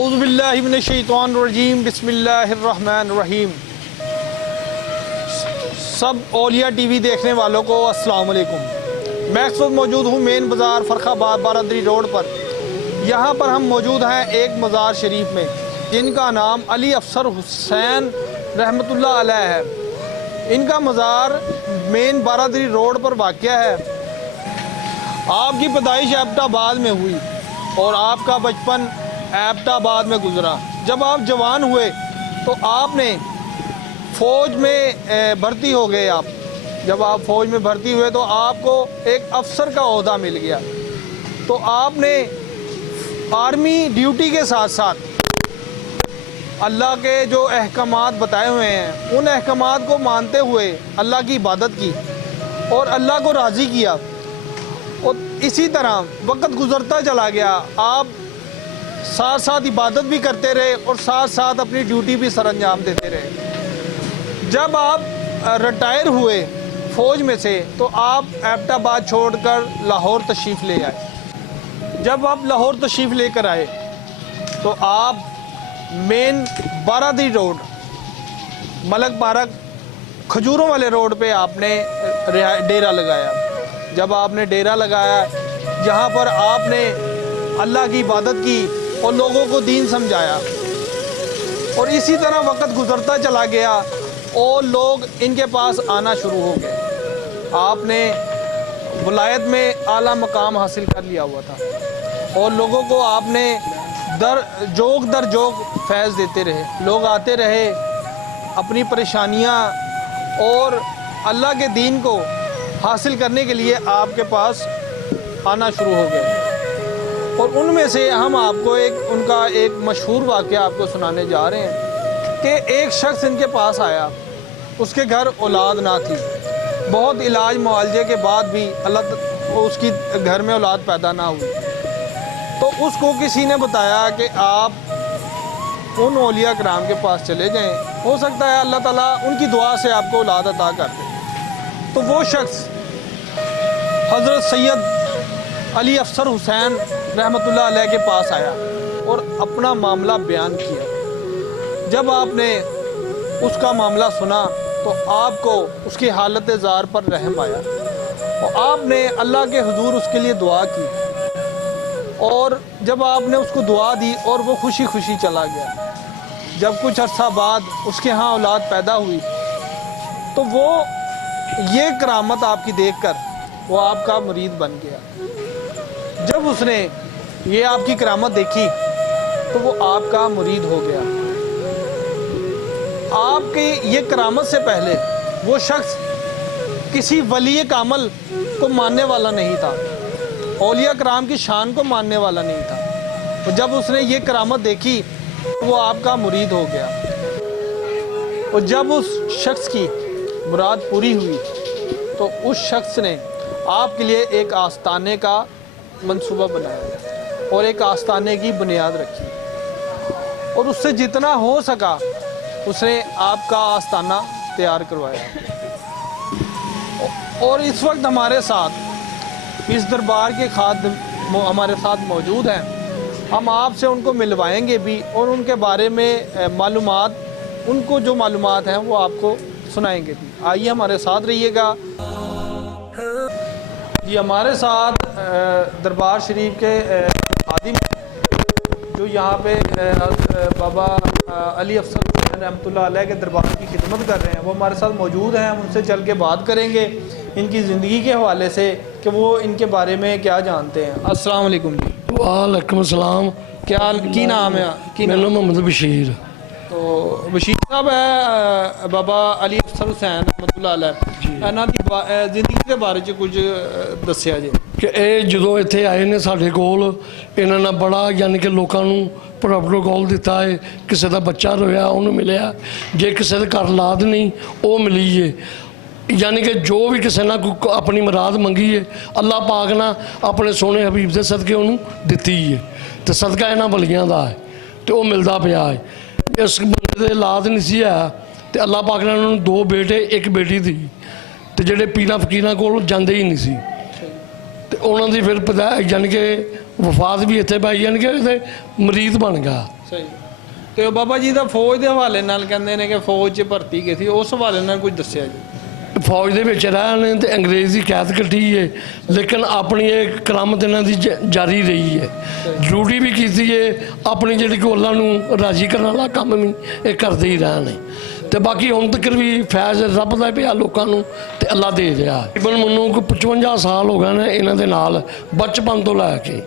औज़ुबिल्लाहि मिनश्शैतानिर्रजीम बिस्मिल्लाहिर्रहमानिर्रहीम। सब औलिया टीवी देखने वालों को अस्सलाम वालेकुम। मैं इस वक्त मौजूद हूँ मेन बाज़ार फ़र्रुखाबाद बारादरी रोड पर। यहाँ पर हम मौजूद हैं एक मज़ार शरीफ में जिनका नाम अली अफसर हुसैन रहमतुल्लाह अलैह है। इनका मज़ार मेन बारादरी रोड पर वाक़या है। आपकी पैदाइश एबटाबाद में हुई और आपका बचपन एबटाबाद में गुजरा। जब आप जवान हुए तो आपने फ़ौज में भर्ती हो गए। आप जब आप फ़ौज में भर्ती हुए तो आपको एक अफसर का ओहदा मिल गया। तो आपने आर्मी ड्यूटी के साथ साथ अल्लाह के जो अहकामात बताए हुए हैं उन अहकामात को मानते हुए अल्लाह की इबादत की और अल्लाह को राज़ी किया। और इसी तरह वक्त गुज़रता चला गया। आप साथ साथ इबादत भी करते रहे और साथ साथ अपनी ड्यूटी भी सर अंजाम देते रहे। जब आप रिटायर हुए फ़ौज में से तो आप एबटाबाद छोड़कर लाहौर तशरीफ़ ले आए। जब आप लाहौर तशरीफ़ लेकर आए तो आप मेन बारादरी रोड मलक पार्क खजूरों वाले रोड पे आपने डेरा लगाया। जब आपने डेरा लगाया जहाँ पर आपने अल्लाह की इबादत की और लोगों को दीन समझाया। और इसी तरह वक्त गुज़रता चला गया और लोग इनके पास आना शुरू हो गए। आपने वलायत में आला मकाम हासिल कर लिया हुआ था और लोगों को आपने दर जोग फैज़ देते रहे। लोग आते रहे अपनी परेशानियां और अल्लाह के दीन को हासिल करने के लिए आपके पास आना शुरू हो गए। और उनमें से हम आपको उनका एक मशहूर वाक़या आपको सुनाने जा रहे हैं कि एक शख्स इनके पास आया, उसके घर औलाद ना थी। बहुत इलाज मुआलजे के बाद भी उसकी घर में औलाद पैदा ना हुई। तो उसको किसी ने बताया कि आप उन औलिया कराम के पास चले जाएं, हो सकता है अल्लाह ताला उनकी दुआ से आपको औलाद अता कर दे। तो वो शख्स हज़रत सैयद अली अफसर हुसैन रहमतुल्लाह अलैह के पास आया और अपना मामला बयान किया। जब आपने उसका मामला सुना तो आपको उसकी हालत ज़ार पर रहम आया और आपने अल्लाह के हुजूर उसके लिए दुआ की। और जब आपने उसको दुआ दी और वो खुशी खुशी चला गया। जब कुछ अर्सा बाद उसके यहाँ औलाद पैदा हुई तो वो ये करामत आपकी देखकर वो आपका मुरीद बन गया। जब उसने ये आपकी करामत देखी तो वो आपका मुरीद हो गया। आपकी ये करामत से पहले वो शख्स किसी वली कामल को मानने वाला नहीं था, औलिया कराम की शान को मानने वाला नहीं था। तो जब उसने ये करामत देखी तो वो आपका मुरीद हो गया। और जब उस शख्स की मुराद पूरी हुई तो उस शख्स ने आपके लिए एक आस्ताने का मंसूबा बनाया और एक आस्ताने की बुनियाद रखी और उससे जितना हो सका उसने आपका आस्ताना तैयार करवाया। और इस वक्त हमारे साथ इस दरबार के खादिम हमारे साथ मौजूद हैं। हम आपसे उनको मिलवाएंगे भी और उनके बारे में मालूमात, उनको जो मालूमात हैं वो आपको सुनाएंगे भी। आइए हमारे साथ रहिएगा। जी हमारे साथ दरबार शरीफ के खादिम जो यहाँ पे बाबा अली अफसर रहमतुल्लाह अलैह के दरबार की खिदमत कर रहे हैं वो हमारे साथ मौजूद हैं। हम उनसे चल के बात करेंगे इनकी ज़िंदगी के हवाले से कि वो इनके बारे में क्या जानते हैं। अस्सलाम वालेकुम जी। वालेकुम सलाम। क्या की नाम है? मेरा नाम मोहम्मद बशीर। तो बशीर साहब है बाबा अली अफसर हुसैन रहमतुल्लाह अलैह इन्हां दी जिंदगी के बारे च कुछ दस्सिया जी कि ये जो इत्थे आए ने साडे कोल इन्होंने बड़ा यानी कि लोगों को प्रोटोकॉल दिता है। किसी का बच्चा रोया उन्होंने मिलया, जे किसी के घर औलाद नहीं वो मिली है। यानी कि जो भी किसी ने अपनी मुराद मंगी है अल्लाह पाक ने अपने सोने हबीब के सदके उन्होंने दिती है। तो सदका इन्होंने बलियां का है तो वह मिलता पाया है। इस बंदे के औलाद नहीं सी है तो अल्लाह पाक ने उन्होंने 2 बेटे 1 बेटी दी। तो जोड़े पीर फकीर को जाते ही नहीं सी तो उन्होंने फिर यानी कि वफात भी इतने पाई यानी कि मरीद बन गया। ਸਹੀ। ਤੇ ਉਹ ਬਾਬਾ ਜੀ ਦਾ ਫੌਜ ਦੇ ਹਵਾਲੇ ਨਾਲ ਕਹਿੰਦੇ ਨੇ ਕਿ ਫੌਜ 'ਚ ਭਰਤੀ ਕੀਤੀ, ਉਸ ਹਵਾਲੇ ਨਾਲ ਕੁਝ ਦੱਸਿਆ ਜੀ। ਫੌਜ ਦੇ ਵਿੱਚ ਰਹੇ ਨੇ ਤੇ ਅੰਗਰੇਜ਼ ਦੀ ਕੈਦ ਕੱਟੀ ਹੈ, ਲੇਕਿਨ ਆਪਣੀ ਇਹ ਕਰਾਮਤ ਇਹਨਾਂ ਦੀ ਜਾਰੀ ਰਹੀ ਹੈ। ਡਿਊਟੀ ਵੀ ਕੀਤੀ ਹੈ, ਆਪਣੀ ਜਿਹੜੀ ਕੋਲਾਂ ਨੂੰ ਰਾਜੀ ਕਰਨ ਵਾਲਾ ਕੰਮ ਵੀ ਇਹ ਕਰਦੇ ਹੀ ਰਹੇ ਨੇ। ਤੇ ਬਾਕੀ ਹੁਣ ਤੱਕ ਵੀ ਫੈਜ਼ ਰੱਬ ਦਾ ਪਿਆ ਲੋਕਾਂ ਨੂੰ ਤੇ ਅੱਲਾ ਦੇ ਰਿਹਾ। ਤਕਰੀਬਨ ਮੈਨੂੰ ਕੋਈ 55 ਸਾਲ ਹੋ ਗਏ ਨੇ ਇਹਨਾਂ ਦੇ ਨਾਲ, ਬਚਪਨ ਤੋਂ ਲੈ ਕੇ।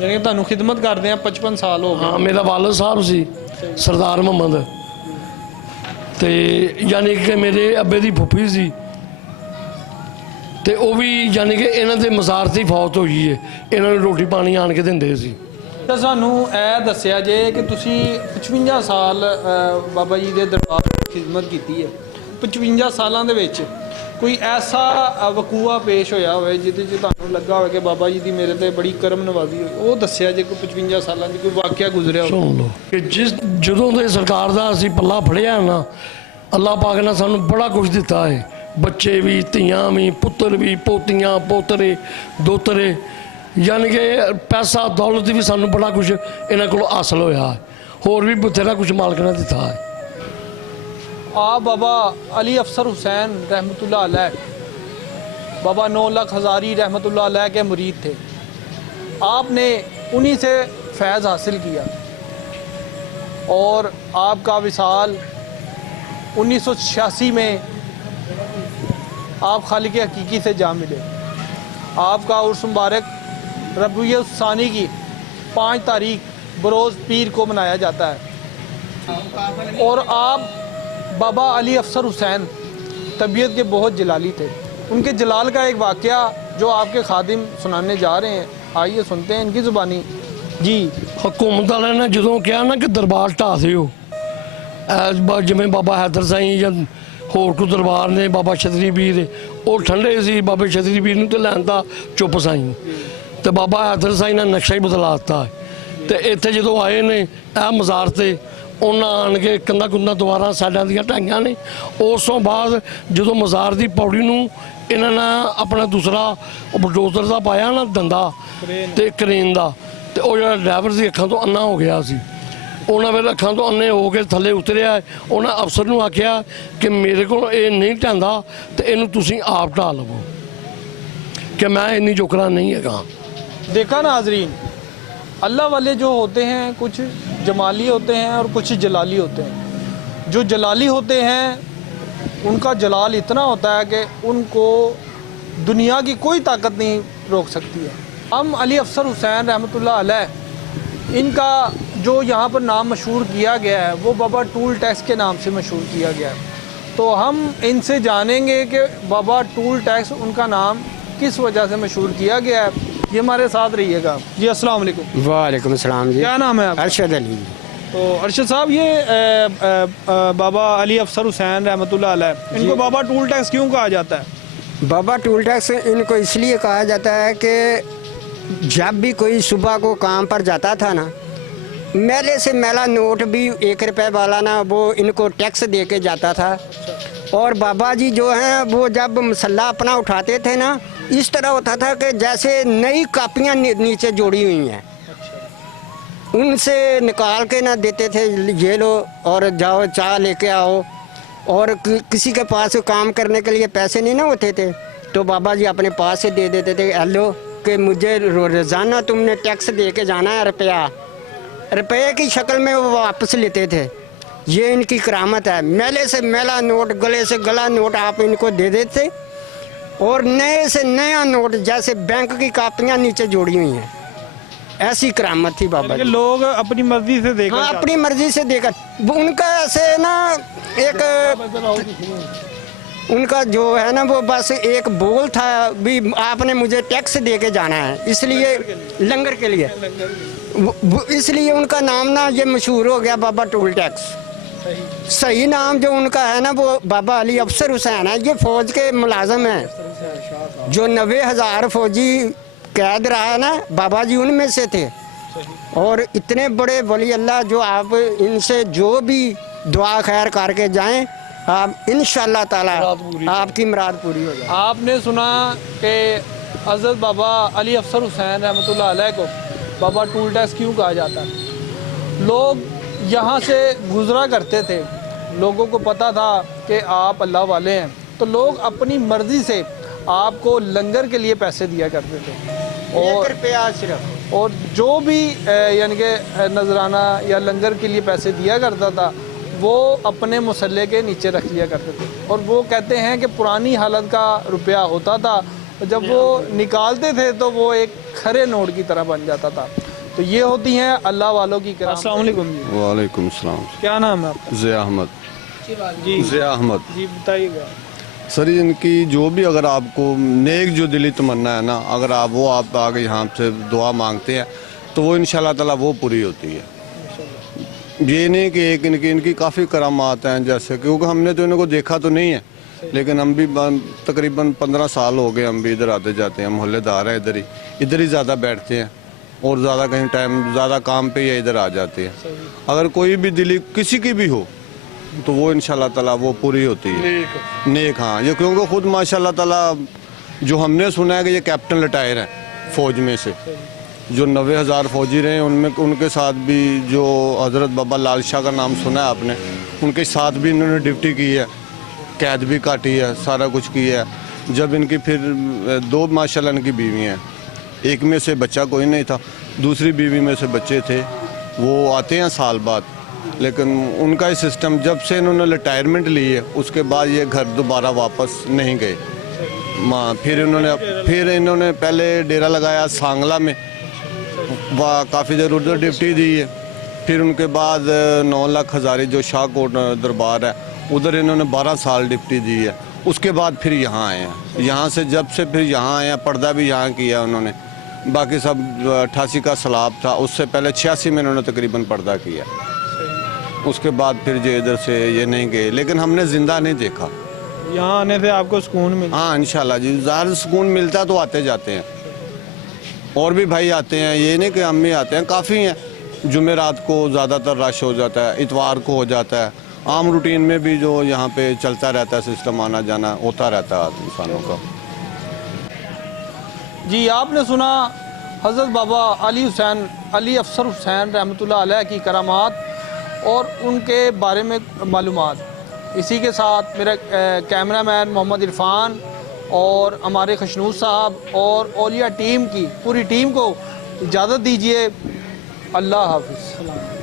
ਯਾਨੀ ਕਿ ਤੁਹਾਨੂੰ ਖਿਦਮਤ ਕਰਦੇ ਆ 55 ਸਾਲ ਹੋ ਗਏ। ਹਾਂ, ਮੇਰਾ ਵਾਲਦ ਸਾਹਿਬ ਸੀ ਸਰਦਾਰ ਮੁਹੰਮਦ, ਤੇ ਯਾਨੀ ਕਿ ਮੇਰੇ ਅੱਬੇ ਦੀ ਫੁੱਫੀ ਸੀ, ਤੇ ਉਹ ਵੀ ਯਾਨੀ ਕਿ ਇਹਨਾਂ ਦੇ ਮਜ਼ਾਰ ਤੇ ਹੀ ਫੌਤ ਹੋਈ ਹੈ। ਇਹਨਾਂ ਨੂੰ ਰੋਟੀ ਪਾਣੀ ਆਣ ਕੇ ਦਿੰਦੇ ਸੀ। ਤਾਂ ਸਾਨੂੰ ਇਹ ਦੱਸਿਆ ਜੇ ਕਿ ਤੁਸੀਂ 55 ਸਾਲ ਬਾਬਾ ਜੀ ਦੇ ਦਰਬਾਰ ਵਿੱਚ ਖਿਦਮਤ ਕੀਤੀ ਹੈ। 55 ਸਾਲਾਂ ਦੇ ਵਿੱਚ ਕੋਈ ਐਸਾ ਵਕੂਆ ਪੇਸ਼ ਹੋਇਆ ਹੋਵੇ ਜਿਹਦੇ 'ਚ ਤੁਹਾਨੂੰ ਲੱਗਾ ਹੋਵੇ ਕਿ ਬਾਬਾ ਜੀ ਦੀ ਮੇਰੇ ਤੇ ਬੜੀ ਕਰਮ ਨਵਾਜ਼ੀ ਹੋਈ, ਉਹ ਦੱਸਿਆ ਜੇ ਕੋਈ 55 ਸਾਲਾਂ 'ਚ ਕੋਈ ਵਾਕਿਆ ਗੁਜ਼ਰਿਆ ਹੋਵੇ। ਸੁਣ ਲਓ ਕਿ ਜਦੋਂ ਦੇ ਸਰਕਾਰ ਦਾ ਅਸੀਂ ਪੱਲਾ ਫੜਿਆ ਨਾ, ਅੱਲਾਹ ਪਾਕ ਨੇ ਸਾਨੂੰ ਬੜਾ ਕੁਝ ਦਿੱਤਾ ਹੈ। ਬੱਚੇ ਵੀ, ਧੀਆਂ ਵੀ, ਪੁੱਤਰ ਵੀ, ਪੋਤੀਆਂ, ਪੋਤਰੇ, ਦੋਤਰੇ, ਯਾਨੀ ਕਿ ਪੈਸਾ ਦੌਲਤ ਵੀ ਸਾਨੂੰ ਬੜਾ ਕੁਝ ਇਹਨਾਂ ਕੋਲ ਹਾਸਲ ਹੋਇਆ। ਹੋਰ ਵੀ ਬਥੇਰਾ ਕੁਝ ਮਾਲਕ ਨੇ ਦਿੱਤਾ ਹੈ। आप बाबा अली अफसर हुसैन रहमतुल्लाह अलैह, बाबा 9 लाख हज़ारी रहमतुल्लाह अलैह के मुरीद थे। आपने उन्हीं से फैज़ हासिल किया और आपका विसाल 1986 में आप खालिक हकीकी से जा मिले। आपका उर्स मुबारक रबीउल सानी की 5 तारीख बरोज़ पीर को मनाया जाता है। और आप बाबा अली अफसर हुसैन तबीयत के बहुत जलाली थे। उनके जलाल का एक वाक़या जो आपके खादिम सुनाने जा रहे हैं, आइए सुनते हैं इनकी ज़ुबानी जी। हुकूमत वाले ने जो कहा ना कि दरबार ढा दिओ, जिमें बाबा हैदर साईं या होर को दरबार ने, बाबा छतरी पीर वो ठंडे सी, बाबे छतरी पीर तो लैन दा चुप साईं, तो बाबा हैदर साईं ने नक्शा ही बदला दिता। तो इत्थे जो आए ने मज़ार से ਉਹਨਾਂ ਆਣ ਕੇ ਕੰਧਾਂ ਕੁੰਧਾਂ ਦੁਆਰਾ ਸਾਡਾਂ ਦੀਆਂ ਢਾਈਆਂ ਨੇ। ਉਸ ਤੋਂ ਬਾਅਦ ਜਦੋਂ ਮਜ਼ਾਰ ਦੀ ਪੌੜੀ ਨੂੰ ਇਹਨਾਂ ਨੇ ਆਪਣਾ ਦੂਸਰਾ ਬਲਡੋਜ਼ਰ ਦਾ ਪਾਇਆ ਨਾ ਦੰਦਾ ਤੇ ਕ੍ਰੇਨ ਦਾ, ਤੇ ਉਹ ਜਿਹੜਾ ਡਰਾਈਵਰ ਸੀ ਅੱਖਾਂ ਤੋਂ ਅੰਨਾ ਹੋ ਗਿਆ ਸੀ। ਉਹਨਾਂ ਫਿਰ ਅੱਖਾਂ ਤੋਂ ਅੰਨੇ ਹੋ ਕੇ ਥੱਲੇ ਉਤਰਿਆ। ਉਹਨਾਂ ਅਫਸਰ ਨੂੰ ਆਖਿਆ ਕਿ ਮੇਰੇ ਕੋਲ ਇਹ ਨਹੀਂ ਢਾਂਦਾ ਤੇ ਇਹਨੂੰ ਤੁਸੀਂ ਆਪ ਢਾ ਲਵੋ, ਕਿ ਮੈਂ ਇੰਨੀ ਜੋਕਰਾ ਨਹੀਂ ਹੈਗਾ। देखा ना हाजरीन, अल्लाह वाले जो होते हैं कुछ जमाली होते हैं और कुछ जलाली होते हैं। जो जलाली होते हैं उनका जलाल इतना होता है कि उनको दुनिया की कोई ताकत नहीं रोक सकती है। हम अली अफसर हुसैन रहमतुल्लाह अलैह, इनका जो यहाँ पर नाम मशहूर किया गया है वो बाबा टूल टैक्स के नाम से मशहूर किया गया है। तो हम इनसे जानेंगे कि बाबा टूल टैक्स उनका नाम किस वजह से मशहूर किया गया है। ये हमारे साथ रहिएगा जी। अस्सलाम वालेकुम। वालेकुम सलाम जी। क्या नाम है आपका? अरशद अली। तो अरशद साहब, ये बाबा अली अफसर हुसैन रहमतुल्लाह अलैह, इनको बाबा टूल टैक्स क्यों कहा जाता है? बाबा टूल टैक्स इनको इसलिए कहा जाता है कि जब भी कोई सुबह को काम पर जाता था ना, मेले से मेला नोट भी 1 रुपए वाला ना वो इनको टैक्स दे के जाता था। और बाबा जी जो हैं वो जब मसल्ला अपना उठाते थे ना, इस तरह होता था कि जैसे नई कापियाँ नीचे जोड़ी हुई हैं, उनसे निकाल के ना देते थे, ये लो और जाओ चाय लेके आओ। और किसी के पास काम करने के लिए पैसे नहीं ना होते थे तो बाबा जी अपने पास से दे देते थे, हेलो कि मुझे रोज़ाना तुमने टैक्स दे के जाना है, रुपये की शक्ल में वो वापस लेते थे। ये इनकी करामत है। मेले से मेला नोट, गले से गला नोट आप इनको दे देते और नए से नया नोट जैसे बैंक की कापियाँ नीचे जोड़ी हुई हैं, ऐसी करामत थी बाबा जी। लोग अपनी मर्जी से देकर हाँ, अपनी मर्जी से देकर। उनका ऐसे ना एक उनका जो है ना वो बस एक बोल था भी आपने मुझे टैक्स दे के जाना है, इसलिए लंगर के लिए, इसलिए उनका नाम ना ये मशहूर हो गया बाबा टूल टैक्स। सही नाम जो उनका है ना वो बाबा अली अफसर हुसैन है। ये फौज के मुलाजम हैं, जो 90,000 फौजी कैद रहा है ना, बाबा जी उनमें से थे। और इतने बड़े वली अल्लाह जो आप इनसे जो भी दुआ खैर करके जाएं, आप इंशाअल्लाह ताला आपकी मुराद पूरी हो जाए। आपने सुना कि हज़रत बाबा अली अफसर हुसैन रहमतुल्लाह अलैह को बाबा टूल टैक्स क्यों कहा जाता है? लोग यहाँ से गुजरा करते थे, लोगों को पता था कि आप अल्लाह वाले हैं, तो लोग अपनी मर्ज़ी से आपको लंगर के लिए पैसे दिया करते थे। 1 रुपया सिर्फ। और जो भी यानी कि नजराना या लंगर के लिए पैसे दिया करता था वो अपने मुसल्ले के नीचे रख लिया करते थे। और वो कहते हैं कि पुरानी हालत का रुपया होता था, जब वो निकालते थे तो वो एक खरे नोट की तरह बन जाता था। तो ये होती हैं अल्लाह वालों की करामत। अस्सलाम वालेकुम जी। वालेकुम सलाम। क्या नाम है आपका? ज़िया अहमद। जी ज़िया अहमद जी बताइएगा। सर, इनकी जो भी अगर आपको नेक जो दिली तमन्ना है ना, अगर आप आगे यहाँ से दुआ मांगते हैं तो वो इंशाल्लाह ताला वो पूरी होती है। ये नहीं कि एक इनकी काफ़ी करामात हैं, जैसे क्योंकि हमने तो इनको देखा तो नहीं है, लेकिन हम भी तकरीबन 15 साल हो गए हम भी इधर आते जाते हैं। मोहल्लेदार हैं, इधर ही ज़्यादा बैठते हैं और ज़्यादा कहीं टाइम ज़्यादा काम पे ही इधर आ जाते हैं। अगर कोई भी दिली किसी की भी हो तो वो इंशाल्लाह ताला वो पूरी होती है। नेक हाँ, ये क्योंकि खुद माशाल्लाह ताला जो हमने सुना है कि ये कैप्टन रिटायर हैं फ़ौज में से, जो 90,000 फौजी रहे उनमें उनके साथ भी जो हज़रत बाबा लाल शाह का नाम सुना है आपने, उनके साथ भी इन्होंने ड्यूटी की है, कैद भी काटी है, सारा कुछ किया है। जब इनकी फिर 2 माशाल्लाह इनकी बीवी हैं, एक में से बच्चा कोई नहीं था, दूसरी बीवी में से बच्चे थे, वो आते हैं साल बाद। लेकिन उनका ही सिस्टम जब से इन्होंने रिटायरमेंट ली है उसके बाद ये घर दोबारा वापस नहीं गए। फिर इन्होंने पहले डेरा लगाया सांगला में, वह काफ़ी देर उधर ड्यूटी दी है। फिर उनके बाद 9 लाख हज़ारी जो शाहकोट दरबार है उधर इन्होंने 12 साल ड्यूटी दी है। उसके बाद फिर यहाँ आए हैं, यहाँ से जब से फिर यहाँ आए हैं पर्दा भी यहाँ किया उन्होंने, बाकी सब 88 का सलाब था, उससे पहले 86 में इन्होंने तकरीबन पर्दा किया। उसके बाद फिर जो इधर से ये नहीं गए, लेकिन हमने ज़िंदा नहीं देखा। यहाँ आने से आपको सुकून मिला? हाँ इंशाल्लाह जी, ज़्यादा सुकून मिलता तो आते जाते हैं, और भी भाई आते हैं, ये नहीं कि हम ही आते हैं, काफ़ी हैं। जुमेरात को ज़्यादातर रश हो जाता है, इतवार को हो जाता है, आम रूटीन में भी जो यहाँ पे चलता रहता है सिस्टम, आना जाना होता रहता है इंसानों का। जी आपने सुना हज़रत बाबा अली अफसर हुसैन रहमतुल्लाह अलैह की करामात और उनके बारे में मालूमात। इसी के साथ मेरा कैमरामैन मोहम्मद इरफान और हमारे खशनूस साहब और औलिया टीम की पूरी टीम को इजाज़त दीजिए। अल्लाह हाफ़िज़।